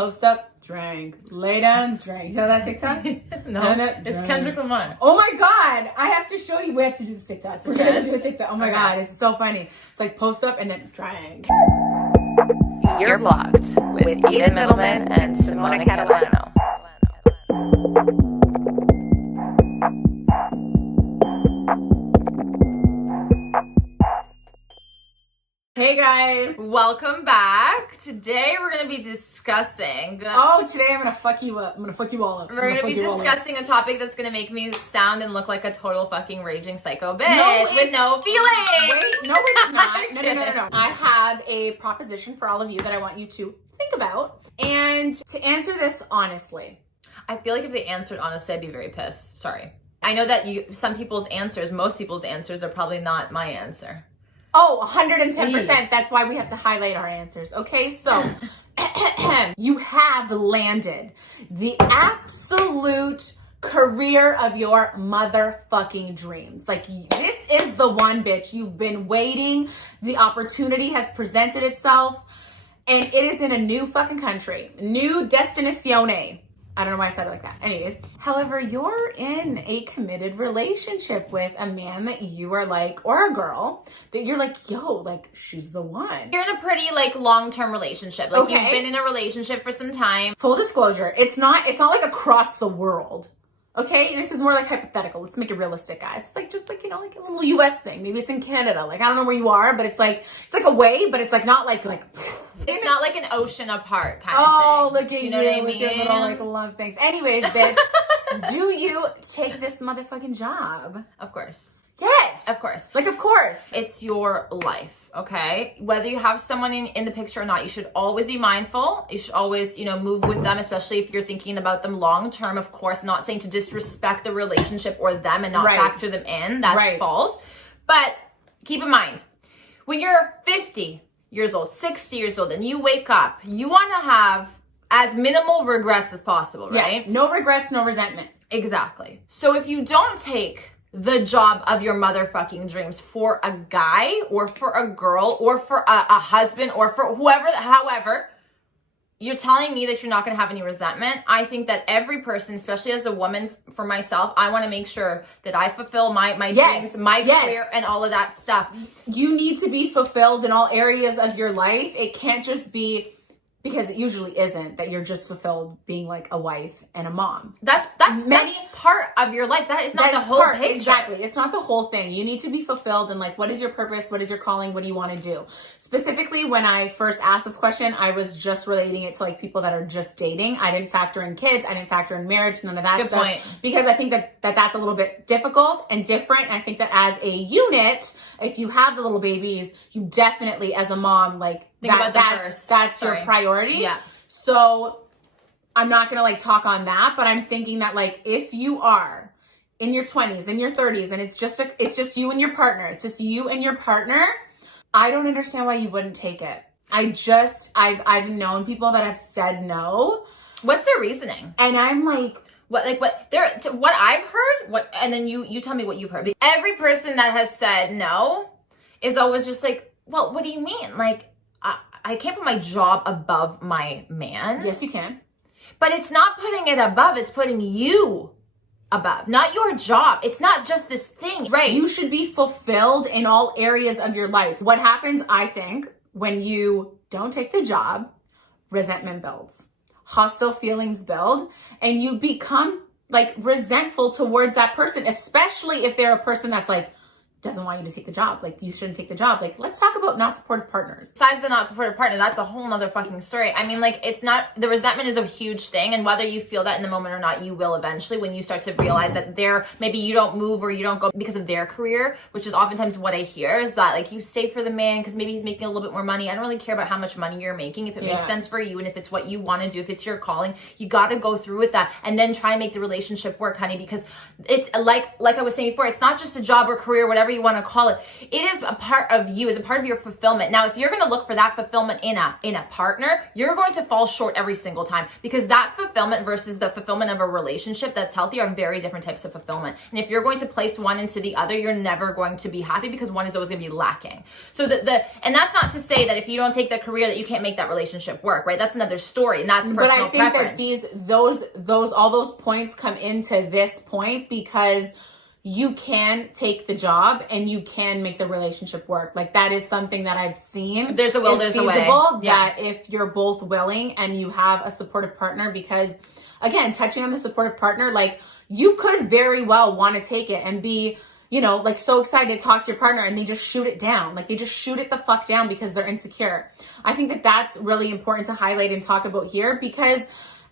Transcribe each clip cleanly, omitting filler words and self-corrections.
Post up, drink. Lay down, drink. You know that TikTok? No, it's Kendrick Lamar. Oh my God. I have to show you. We have to do this TikTok. We're going to do a TikTok. Oh my God. It's so funny. It's like post up and then drink. You're Blocked with Eden Middleman and Simona Catalano. Hey guys. Welcome back. Today we're going to be discussing... Oh, today I'm going to fuck you up. I'm going to fuck you all up. We're going to be discussing a topic that's going to make me sound and look like a total fucking raging psycho bitch with no feelings. Wait, no it's not. No. I have a proposition for all of you that I want you to think about. And to answer this honestly. I feel like if they answered honestly, I'd be very pissed. Sorry. I know that most people's answers are probably not my answer. Oh, 110%. That's why we have to highlight our answers. Okay, so you have landed the absolute career of your motherfucking dreams. Like, this is the one, bitch. You've been waiting. The opportunity has presented itself. And it is in a new fucking country. New destinazione. I don't know why I said it like that. Anyways, however, you're in a committed relationship with a man that you are like, or a girl, that you're like, yo, like, she's the one. You're in a pretty, like, long-term relationship. Like, You've been in a relationship for some time. Full disclosure, it's not like across the world. Okay, this is more like hypothetical. Let's make it realistic, guys. It's like, just like, you know, like a little US thing. Maybe it's in Canada. Like, I don't know where you are, but it's like away, but it's like not like. It's not like an ocean apart kind of thing. Oh, look at you. Know you what I with mean? your little like love things. Anyways, bitch, do you take this motherfucking job? Of course. Yes. Of course. Like, of course. It's your life, okay? Whether you have someone in the picture or not, you should always be mindful. You should always, move with them, especially if you're thinking about them long term. Of course, not saying to disrespect the relationship or them and not factor them in. That's false. But keep in mind, when you're 50 years old, 60 years old, and you wake up, you want to have as minimal regrets as possible, right? Yeah. No regrets, no resentment. Exactly. So if you don't take the job of your motherfucking dreams for a guy or for a girl or for a husband or for however, you're telling me that you're not going to have any resentment. I think that every person, especially as a woman, for myself, I want to make sure that I fulfill my dreams, my career, and all of that stuff. You need to be fulfilled in all areas of your life. It can't just be, because it usually isn't, that you're just fulfilled being like a wife and a mom. That's part of your life. That is not the whole picture. Exactly. It's not the whole thing. You need to be fulfilled and like, what is your purpose? What is your calling? What do you want to do? Specifically, when I first asked this question, I was just relating it to like people that are just dating. I didn't factor in kids. I didn't factor in marriage, none of that stuff. Good point. Because I think that's a little bit difficult and different. And I think that as a unit, if you have the little babies, you definitely, as a mom, like, that's your priority. Yeah. So I'm not going to like talk on that, but I'm thinking that like, if you are in your 20s, in your 30s, and it's just you and your partner, I don't understand why you wouldn't take it. I've known people that have said no. What's their reasoning? And I'm like, what I've heard, and then you tell me what you've heard. Every person that has said no is always just like, well, what do you mean? Like, I can't put my job above my man. Yes, you can. But it's not putting it above, it's putting you above, not your job. It's not just this thing, right? You should be fulfilled in all areas of your life. What happens, I think, when you don't take the job, resentment builds, hostile feelings build, and you become like resentful towards that person, especially if they're a person that's like, doesn't want you to take the job. Like, you shouldn't take the job. Like, let's talk about not supportive partners. Besides the not supportive partner, that's a whole nother fucking story. I mean, like, it's not, the resentment is a huge thing, and whether you feel that in the moment or not, you will eventually when you start to realize that maybe you don't move or you don't go because of their career, which is oftentimes what I hear, is that like, you stay for the man because maybe he's making a little bit more money. I don't really care about how much money you're making. If it makes sense for you and if it's what you want to do, if it's your calling, you got to go through with that and then try and make the relationship work, honey, because it's like I was saying before, it's not just a job or career, whatever whatever you want to call it. It is a part of you, is a part of your fulfillment. Now, if you're going to look for that fulfillment in a partner, you're going to fall short every single time, because that fulfillment versus the fulfillment of a relationship that's healthy are very different types of fulfillment. And if you're going to place one into the other, you're never going to be happy, because one is always going to be lacking. So and that's not to say that if you don't take the career that you can't make that relationship work, right? That's another story, and that's personal preference. But I think preference. that all those points come into this point because you can take the job and you can make the relationship work. Like, that is something that I've seen. There's a will, there's a way. That if you're both willing and you have a supportive partner, because again, touching on the supportive partner, like, you could very well want to take it and be, you know, like, so excited to talk to your partner, and they just shoot it down. Like, they just shoot it the fuck down because they're insecure. I think that that's really important to highlight and talk about here, because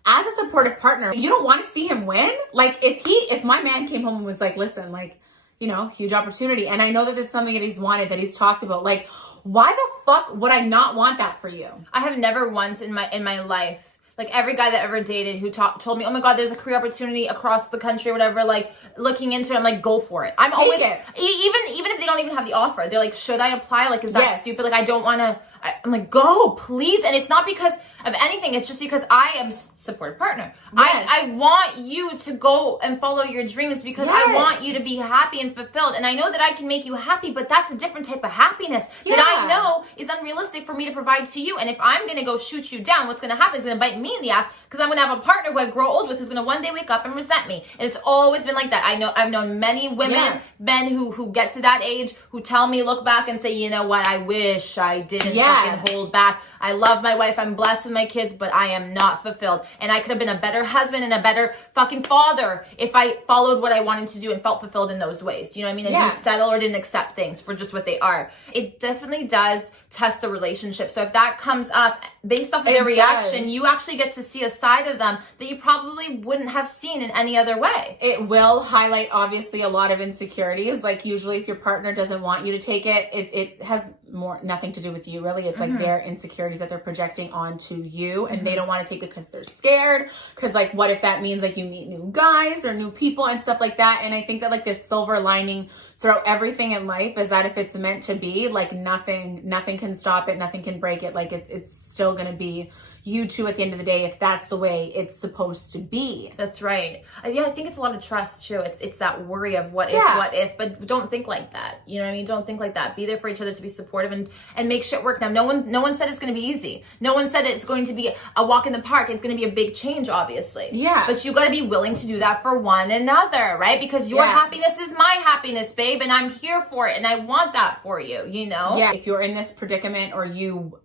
as a supportive partner, you don't want to see him win. Like, if my man came home and was like, listen, like, you know, huge opportunity, and I know that this is something that he's wanted, that he's talked about, like, why the fuck would I not want that for you? I have never once in my life, like, every guy that ever dated who told me, oh my God, there's a career opportunity across the country or whatever, like, looking into it, I'm like, go for it. I'm Take always, it. Even if they don't even have the offer, they're like, should I apply? Like, is that stupid? Like, I don't want to, I'm like, go, please. And it's not because of anything. It's just because I am supportive partner. Yes. I want you to go and follow your dreams, because I want you to be happy and fulfilled. And I know that I can make you happy, but that's a different type of happiness that I know is unrealistic for me to provide to you. And if I'm going to go shoot you down, what's going to happen is going to bite me in the ass, because I'm going to have a partner who I grow old with who's going to one day wake up and resent me. And it's always been like that. I've known many women, men who get to that age, who tell me, look back and say, you know what, I wish I didn't fucking hold back. I love my wife, I'm blessed with my kids, but I am not fulfilled. And I could have been a better husband and a better fucking father if I followed what I wanted to do and felt fulfilled in those ways. You know what I mean? And didn't settle or didn't accept things for just what they are. It definitely does test the relationship. So if that comes up based off of their reaction, you actually get to see a side of them that you probably wouldn't have seen in any other way. It will highlight, obviously, a lot of insecurities. Like, usually if your partner doesn't want you to take it, it has nothing to do with you, really. It's like their insecurities that they're projecting onto you, and they don't want to take it because they're scared, because, like, what if that means, like, you meet new guys or new people and stuff like that. And I think that, like, this silver lining throughout everything in life is that if it's meant to be, like, nothing can stop it, nothing can break it. Like, it's still gonna be you two at the end of the day, if that's the way it's supposed to be. That's right. Yeah, I think it's a lot of trust too. It's that worry of what if, but don't think like that. You know what I mean? Don't think like that. Be there for each other, to be supportive and make shit work. Now, no one said it's going to be easy. No one said it's going to be a walk in the park. It's going to be a big change, obviously. Yeah. But you got to be willing to do that for one another, right? Because your happiness is my happiness, babe, and I'm here for it, and I want that for you, you know? Yeah. If you're in this predicament, or you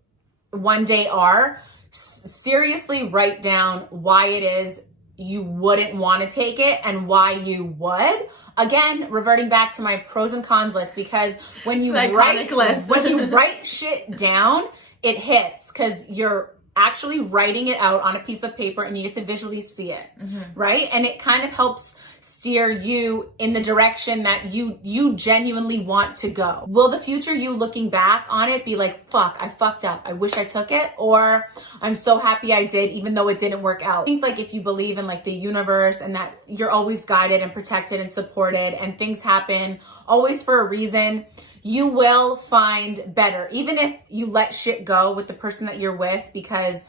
one day are, seriously write down why it is you wouldn't want to take it and why you would. Again, reverting back to my pros and cons list, because when you write shit down, it hits, because you're actually writing it out on a piece of paper and you get to visually see it, right? And it kind of helps steer you in the direction that you genuinely want to go. Will the future you looking back on it be like, fuck, I fucked up, I wish I took it? Or I'm so happy I did, even though it didn't work out? I think, like, if you believe in, like, the universe and that you're always guided and protected and supported, and things happen always for a reason, you will find better. Even if you let shit go with the person that you're with because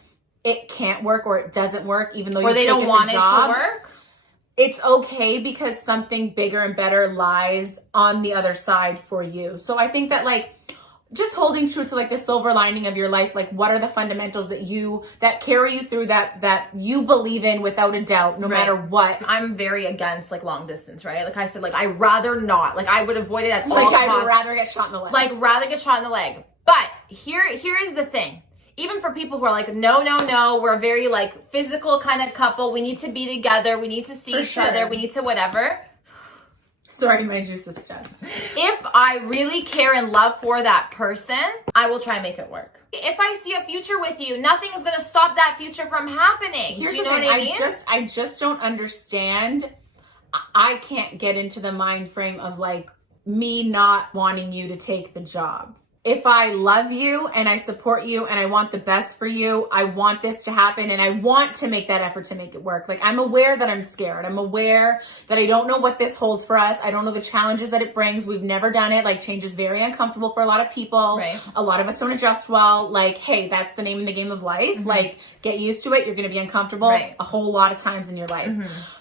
it can't work or it doesn't work, even though or they don't want it to work, it's okay, because something bigger and better lies on the other side for you. So I think that, like, just holding true to, like, the silver lining of your life, like, what are the fundamentals that carry you through, that you believe in without a doubt, no matter what. I'm very against, like, long distance, right? Like I said, like, I rather not. Like, I would avoid it at all costs. Like, I would rather get shot in the leg. Like, rather get shot in the leg. But here is the thing. Even for people who are like, no, we're a very, like, physical kind of couple. We need to be together. We need to see each other. We need to whatever. Sorry, my juice is stuck. If I really care and love for that person, I will try and make it work. If I see a future with you, nothing is going to stop that future from happening. Here's Do you the know thing, what I mean? I just don't understand. I can't get into the mind frame of, like, me not wanting you to take the job. if I love you and I support you and I want the best for you, I want this to happen and I want to make that effort to make it work. Like, I'm aware that I'm scared. I'm aware that I don't know what this holds for us. I don't know the challenges that it brings. We've never done it. Like, change is very uncomfortable for a lot of people. Right. A lot of us don't adjust well. Like, hey, that's the name of the game of life. Like, get used to it. You're going to be uncomfortable a whole lot of times in your life.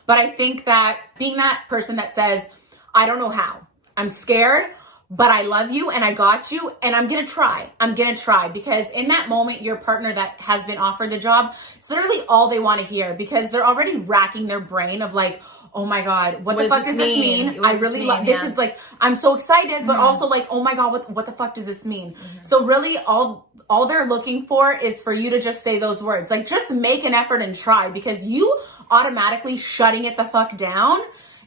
But I think that being that person that says, I don't know how, I'm scared, but I love you and I got you and I'm going to try. I'm going to try, because in that moment, your partner that has been offered the job, it's literally all they want to hear, because they're already racking their brain of like, oh my God, what the fuck does this mean? I really love this. Is like, I'm so excited, but also like, oh my God, what the fuck does this mean? So really all they're looking for is for you to just say those words. Like, just make an effort and try, because you automatically shutting it the fuck down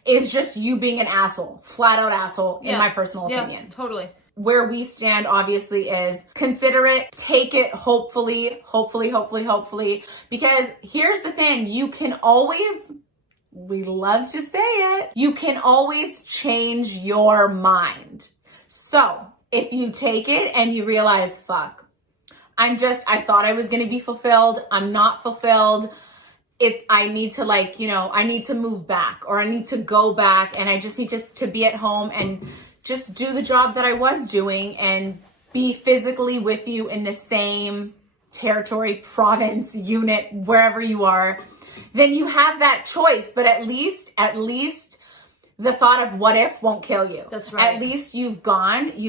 is just you being an asshole, flat out asshole, in my personal opinion. Yeah, totally. Where we stand obviously is consider it, take it, hopefully, because here's the thing, you can always, we love to say it, you can always change your mind. So if you take it and you realize, fuck, I thought I was going to be fulfilled. I'm not fulfilled. I need to like, I need to move back, or I need to go back, and I just need to be at home and just do the job that I was doing and be physically with you in the same territory, province, unit, wherever you are, then you have that choice. But at least the thought of what if won't kill you. That's right. At least you've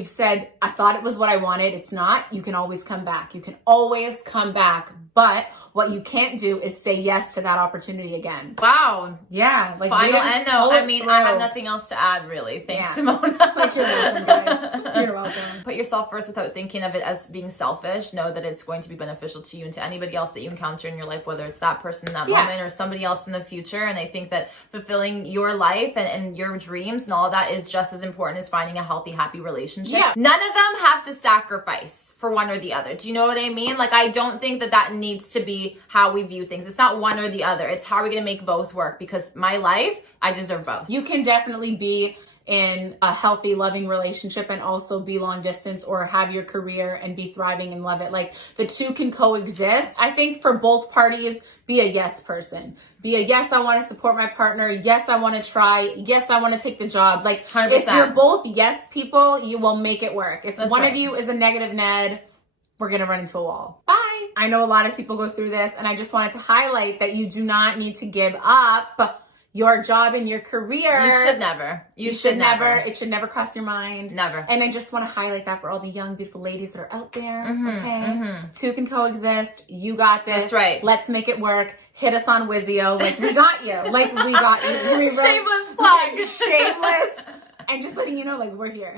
said, I thought it was what I wanted. It's not. You can always come back. You can always come back. But what you can't do is say yes to that opportunity again. Wow. Yeah. Like, Final end note. I mean, I have nothing else to add, really. Thanks, Simona. Like, you're welcome, guys. You're welcome. Put yourself first without thinking of it as being selfish. Know that it's going to be beneficial to you and to anybody else that you encounter in your life, whether it's that person in that moment or somebody else in the future. And I think that fulfilling your life and your dreams and all of that is just as important as finding a healthy, happy relationship. Yeah. None of them have to sacrifice for one or the other. Do you know what I mean? Like, I don't think that needs to be how we view things. It's not one or the other. It's how are we going to make both work? Because my life, I deserve both. You can definitely be in a healthy, loving relationship and also be long distance, or have your career and be thriving and love it. Like, the two can coexist. I think for both parties, be a yes person. Be a yes, I want to support my partner. Yes, I want to try. Yes, I want to take the job. Like, 100%. If you're both yes people, you will make it work. If That's one right. of you is a negative Ned, we're going to run into a wall. Bye. I know a lot of people go through this, and I just wanted to highlight that you do not need to give up your job and your career. You should never. You should never. It should never cross your mind. Never. And I just want to highlight that for all the young, beautiful ladies that are out there. Okay. Two can coexist. You got this. That's right. Let's make it work. Hit us on Wizio. Like, we got you. Like, we got you. We really- Shameless plug. Shameless. And just letting you know, like, we're here.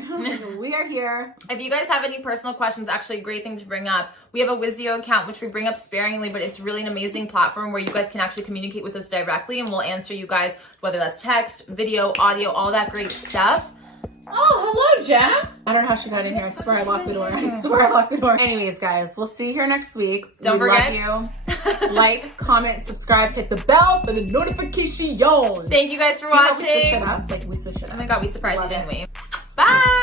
We are here. If you guys have any personal questions, actually a great thing to bring up. We have a Wizio account, which we bring up sparingly, but it's really an amazing platform where you guys can actually communicate with us directly, and we'll answer you guys, whether that's text, video, audio, all that great stuff. Oh, hello, Jen. I don't know how she got in here. I swear I locked the door. I swear I locked the door. Anyways, guys, we'll see you here next week. Don't forget. Love you. Like, comment, subscribe, hit the bell for the notification. Thank you guys for See how watching. we switch it up? Like, we switched it up. Oh my God, we surprised Love you, didn't it. we? Bye.